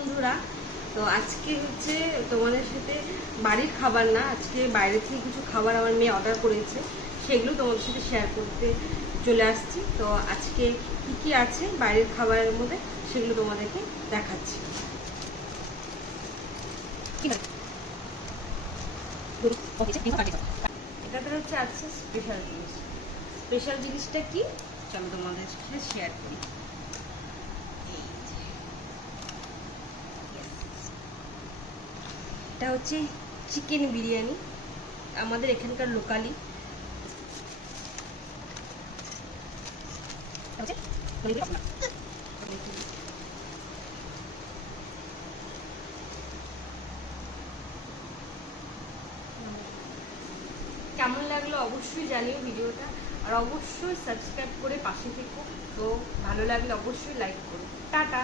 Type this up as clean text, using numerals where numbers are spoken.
বন্ধুরা, তো আজকে হচ্ছে তোমাদের সাথে বাড়ির খাবার না, আজকে বাইরে থেকে কিছু খাবার আমার মেয়ে অর্ডার করেছে, সেগুলো তোমাদের সাথে শেয়ার করতে চলে আসছি। তো আজকে কি কি আছে বাইরের খাবারের মধ্যে সেগুলো তোমাদেরকে দেখাচ্ছি। এটাতে হচ্ছে আছে স্পেশাল জিনিস। স্পেশাল জিনিসটা কি চলো তোমাদের সাথে শেয়ার করি। এটা হচ্ছে চিকেন বিরিয়ানি, আমাদের এখানকার লোকালি। কেমন লাগলো অবশ্যই জানিও ভিডিওটা, আর অবশ্যই সাবস্ক্রাইব করে পাশে থেকো। তো ভালো লাগলে অবশ্যই লাইক করো। টাটা।